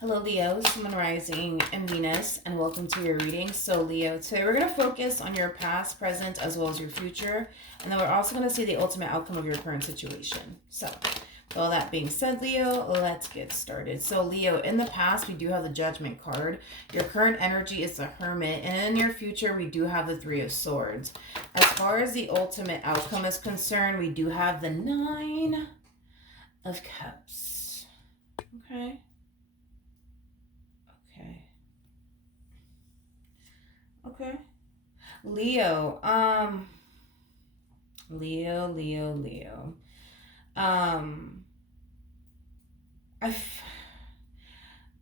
Hello, Leo, Sun Rising, and Venus, and welcome to your reading. So, Leo, today we're going to focus on your past, present, as well as your future, and then we're also going to see the ultimate outcome of your current situation. So, with all that being said, Leo, let's get started. So, Leo, in the past, we do have the Judgment card. Your current energy is the Hermit, and in your future, we do have the Three of Swords. As far as the ultimate outcome is concerned, we do have the Nine of Cups. Okay. Okay. Okay. Leo. Leo. Um, I, f-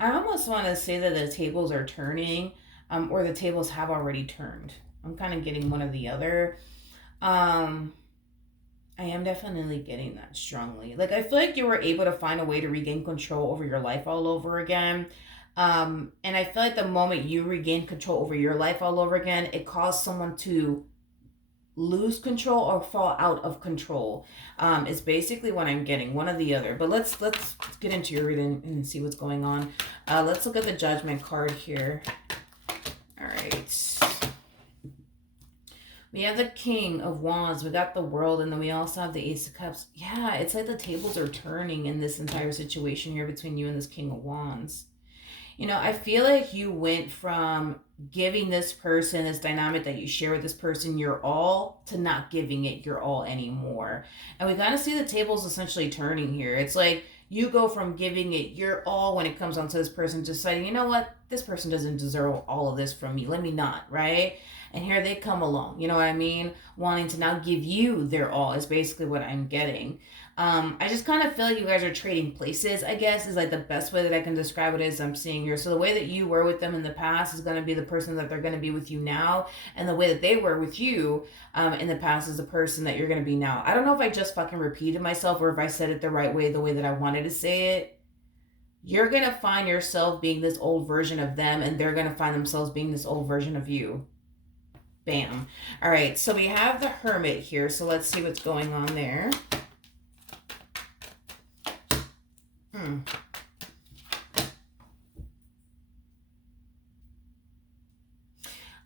I almost want to say that the tables are turning, or the tables have already turned. I'm kind of getting one or the other. Um, I am definitely getting that strongly. Like, I feel like you were able to find a way to regain control over your life all over again. And I feel like the moment you regain control over your life all over again, it caused someone to lose control or fall out of control. Is basically what I'm getting, one or the other. But let's get into your reading and see what's going on. Let's look at the Judgment card here. All right. We have the King of Wands, we got the World, and then we also have the Ace of Cups. Yeah, it's like the tables are turning in this entire situation here between you and this King of Wands. You know, I feel like you went from giving this person, this dynamic that you share with this person, your all, to not giving it your all anymore. And we kind of see the tables essentially turning here. It's like you go from giving it your all when it comes onto this person, deciding, you know what, this person doesn't deserve all of this from me. Let me not, right? And here they come along, you know what I mean? Wanting to now give you their all is basically what I'm getting. I just kind of feel like you guys are trading places, I guess, is like the best way that I can describe it as I'm seeing here. So the way that you were with them in the past is going to be the person that they're going to be with you now. And the way that they were with you in the past is the person that you're going to be now. I don't know if I just fucking repeated myself or if I said it the way that I wanted to say it. You're going to find yourself being this old version of them, and they're going to find themselves being this old version of you. Bam. All right, so we have the Hermit here. So let's see what's going on there.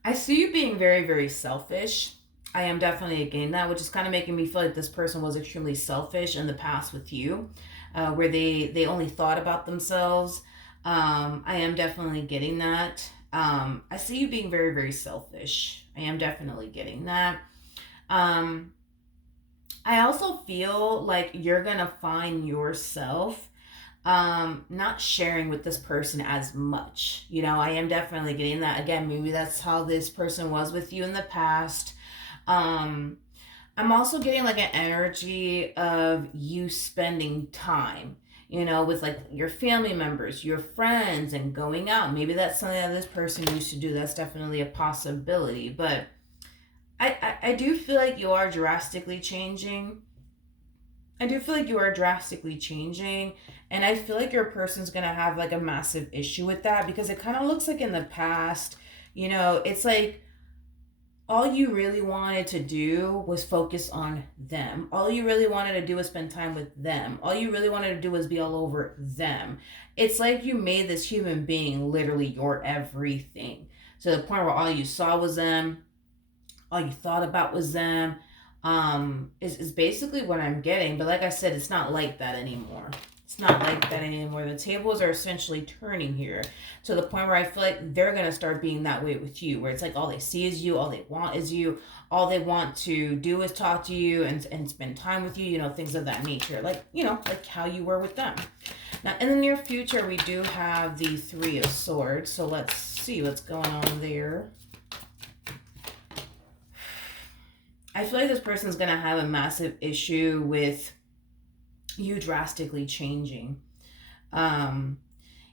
I see you being very, very selfish. I am definitely getting that, which is kind of making me feel like this person was extremely selfish in the past with you, where they only thought about themselves. I am definitely getting that. I see you being very, very selfish. I am definitely getting that. Um, I also feel like you're gonna find yourself not sharing with this person as much. You know, I am definitely getting that. Again, maybe that's how this person was with you in the past. um I'm also getting like an energy of you spending time, you know, with like your family members, your friends, and going out. Maybe that's something that this person used to do. That's definitely a possibility. But I do feel like you are drastically changing. I do feel like you are drastically changing, and I feel like your person's gonna have like a massive issue with that because it kind of looks like in the past, you know, it's like all you really wanted to do was focus on them. All you really wanted to do was spend time with them. All you really wanted to do was be all over them. It's like you made this human being literally your everything to the point where all you saw was them, all you thought about was them. Is basically what I'm getting. But like I said, it's not like that anymore. It's not like that anymore. The tables are essentially turning here to the point where I feel like they're gonna start being that way with you, where it's like all they see is you, all they want is you, all they want to do is talk to you and spend time with you, you know, things of that nature. Like, you know, like how you were with them. Now in the near future we do have the Three of Swords. So let's see what's going on there. I feel like this person's going to have a massive issue with you drastically changing. Um,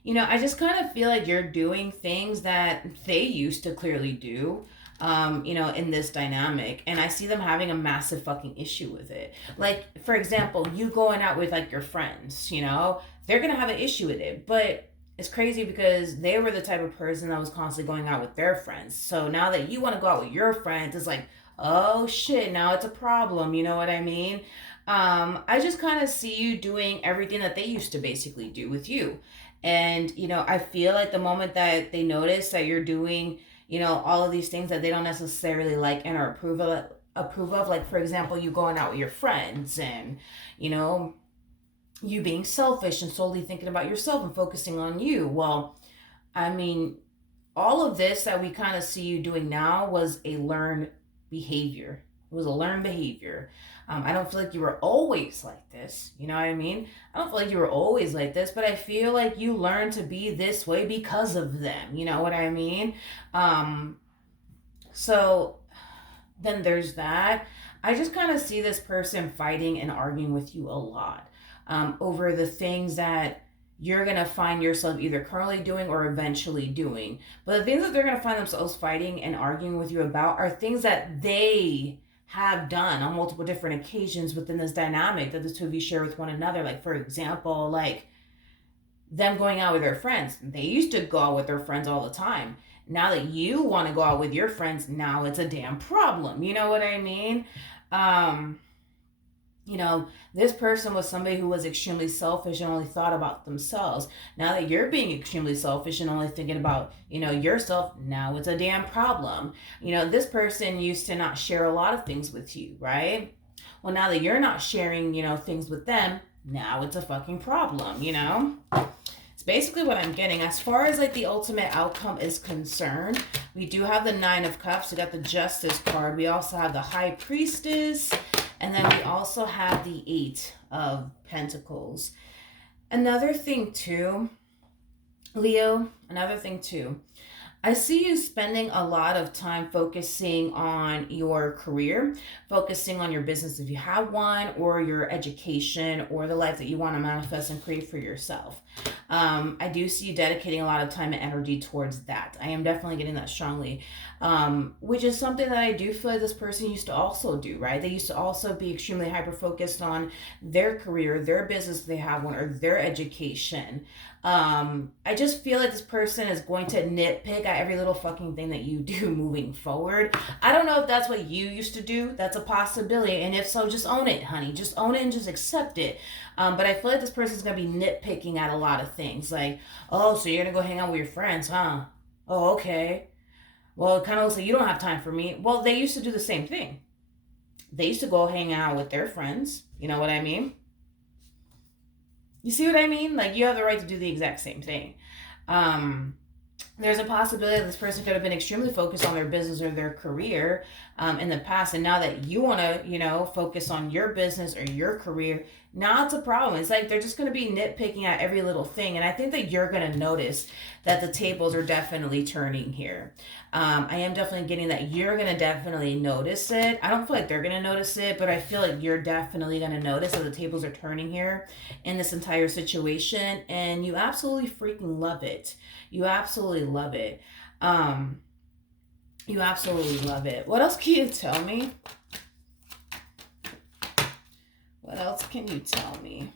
you know, I just kind of feel like you're doing things that they used to clearly do, you know, in this dynamic. And I see them having a massive fucking issue with it. Like, for example, you going out with like your friends, you know, they're going to have an issue with it. But it's crazy because they were the type of person that was constantly going out with their friends. So now that you want to go out with your friends, it's like, oh shit, now it's a problem. You know what I mean? I just kind of see you doing everything that they used to basically do with you. And, I feel like the moment that they notice that you're doing, all of these things that they don't necessarily like and or approve of, like for example, you going out with your friends and, you know, you being selfish and solely thinking about yourself and focusing on you. Well, I mean, all of this that we kind of see you doing now was a learned behavior. It was a learned behavior. I don't feel like you were always like this. You know what I mean? I don't feel like you were always like this, but I feel like you learned to be this way because of them. You know what I mean? Um, so then there's that. I just kind of see this person fighting and arguing with you a lot over the things that you're going to find yourself either currently doing or eventually doing. But the things that they're going to find themselves fighting and arguing with you about are things that they have done on multiple different occasions within this dynamic that the two of you share with one another. Like, for example, like them going out with their friends. They used to go out with their friends all the time. Now that you want to go out with your friends, now it's a damn problem. You know what I mean? Um, this person was somebody who was extremely selfish and only thought about themselves. Now that you're being extremely selfish and only thinking about, yourself, now it's a damn problem. This person used to not share a lot of things with you, right? Well, now that you're not sharing, things with them, now it's a fucking problem. It's basically what I'm getting. As far as like the ultimate outcome is concerned, we do have the Nine of Cups. We got the Justice card. We also have the High Priestess. And then we also have the Eight of Pentacles. Another thing too, Leo, I see you spending a lot of time focusing on your career, focusing on your business if you have one, or your education, or the life that you want to manifest and create for yourself. I do see you dedicating a lot of time and energy towards that. I am definitely getting that strongly, which is something that I do feel like this person used to also do, right? They used to also be extremely hyper focused on their career, their business if they have one, or their education. I just feel like this person is going to nitpick at every little fucking thing that you do moving forward. I don't know if that's what you used to do. That's a possibility. And if so, just own it, honey. Just own it and just accept it. But I feel like this person's going to be nitpicking at a lot of things. Like, oh, so you're going to go hang out with your friends, huh? Oh, okay. Well, it kind of looks like you don't have time for me. Well, they used to do the same thing. They used to go hang out with their friends. You know what I mean? You see what I mean? Like, you have the right to do the exact same thing. There's a possibility that this person could have been extremely focused on their business or their career in the past. And now that you want to, focus on your business or your career, now it's a problem. It's like they're just going to be nitpicking at every little thing. And I think that you're going to notice that the tables are definitely turning here. I am definitely getting that you're going to definitely notice it. I don't feel like they're going to notice it, but I feel like you're definitely going to notice that the tables are turning here in this entire situation. And you absolutely freaking love it. You absolutely love it. You absolutely love it. What else can you tell me? What else can you tell me?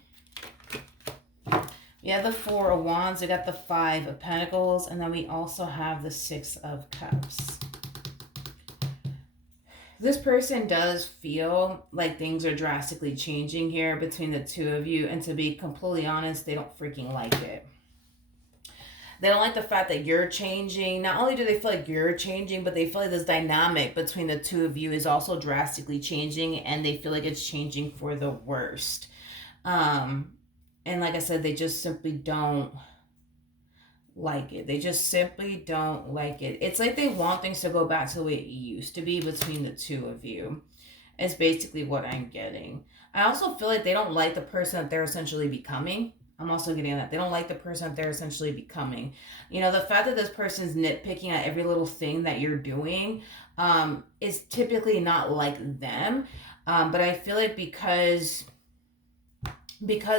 We have the Four of Wands. We got the Five of Pentacles. And then we also have the Six of Cups. This person does feel like things are drastically changing here between the two of you. And to be completely honest, they don't freaking like it. They don't like the fact that you're changing. Not only do they feel like you're changing, but they feel like this dynamic between the two of you is also drastically changing, and they feel like it's changing for the worst. And like I said, they just simply don't like it. They just simply don't like it. It's like they want things to go back to the way it used to be between the two of you. It's basically what I'm getting. I also feel like they don't like the person that they're essentially becoming. I'm also getting that. They don't like the person that they're essentially becoming. The fact that this person's nitpicking at every little thing that you're doing is typically not like them. But I feel like because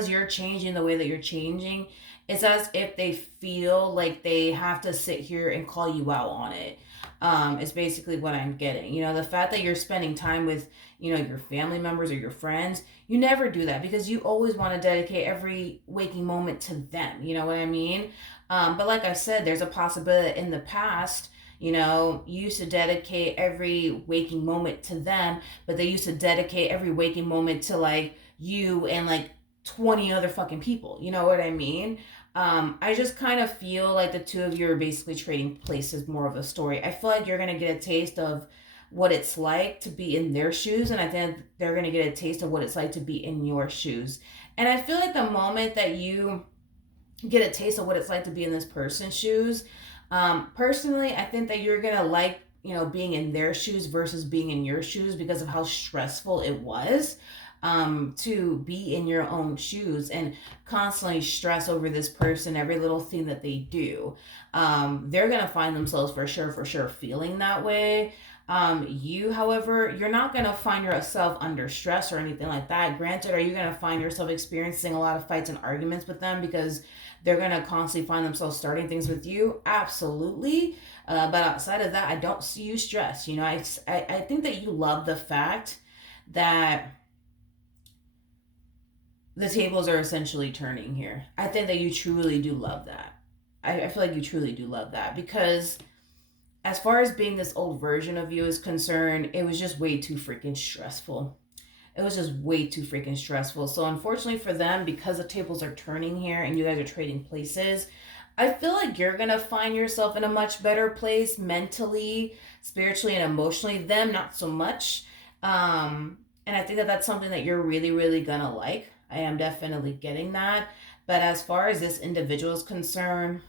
you're changing the way that you're changing, it's as if they feel like they have to sit here and call you out on it. Is basically what I'm getting. The fact that you're spending time with, your family members or your friends, you never do that because you always want to dedicate every waking moment to them. You know what I mean? But like I said, there's a possibility in the past, you used to dedicate every waking moment to them, but they used to dedicate every waking moment to like you and like 20 other fucking people. You know what I mean? I just kind of feel like the two of you are basically trading places more of a story. I feel like you're going to get a taste of what it's like to be in their shoes, and I think they're going to get a taste of what it's like to be in your shoes. And I feel like the moment that you get a taste of what it's like to be in this person's shoes, personally, I think that you're going to like, being in their shoes versus being in your shoes because of how stressful it was, to be in your own shoes and constantly stress over this person, every little thing that they do. They're going to find themselves for sure feeling that way. You, however, you're not going to find yourself under stress or anything like that. Granted, are you going to find yourself experiencing a lot of fights and arguments with them because they're going to constantly find themselves starting things with you? Absolutely. But outside of that, I don't see you stressed. I think that you love the fact that the tables are essentially turning here. I think that you truly do love that. I feel like you truly do love that because as far as being this old version of you is concerned, it was just way too freaking stressful. It was just way too freaking stressful. So unfortunately for them, because the tables are turning here and you guys are trading places, I feel like you're gonna find yourself in a much better place mentally, spiritually, and emotionally. Them, not so much. And I think that that's something that you're really, really gonna like. I am definitely getting that. But as far as this individual is concerned,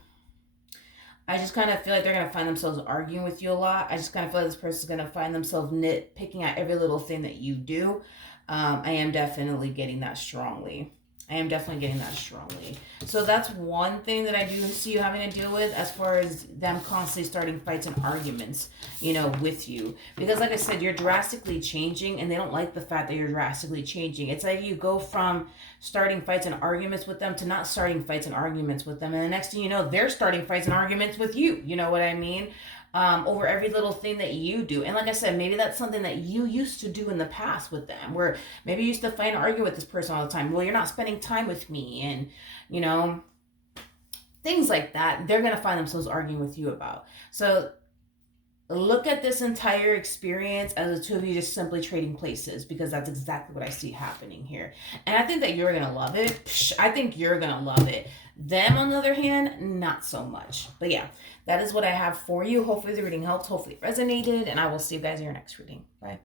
I just kind of feel like they're gonna find themselves arguing with you a lot. I just kind of feel like this person's gonna find themselves nitpicking at every little thing that you do. I am definitely getting that strongly. I am definitely getting that strongly. So that's one thing that I do see you having to deal with as far as them constantly starting fights and arguments, with you. Because like I said, you're drastically changing and they don't like the fact that you're drastically changing. It's like you go from starting fights and arguments with them to not starting fights and arguments with them. And the next thing you know, they're starting fights and arguments with you. You know what I mean? Over every little thing that you do. And like I said, maybe that's something that you used to do in the past with them, where maybe you used to fight and argue with this person all the time. Well, you're not spending time with me, and things like that. They're gonna find themselves arguing with you about. So look at this entire experience as the two of you just simply trading places because that's exactly what I see happening here. And I think that you're going to love it. I think you're going to love it. Them, on the other hand, not so much. But yeah, that is what I have for you. Hopefully the reading helped. Hopefully it resonated. And I will see you guys in your next reading. Bye.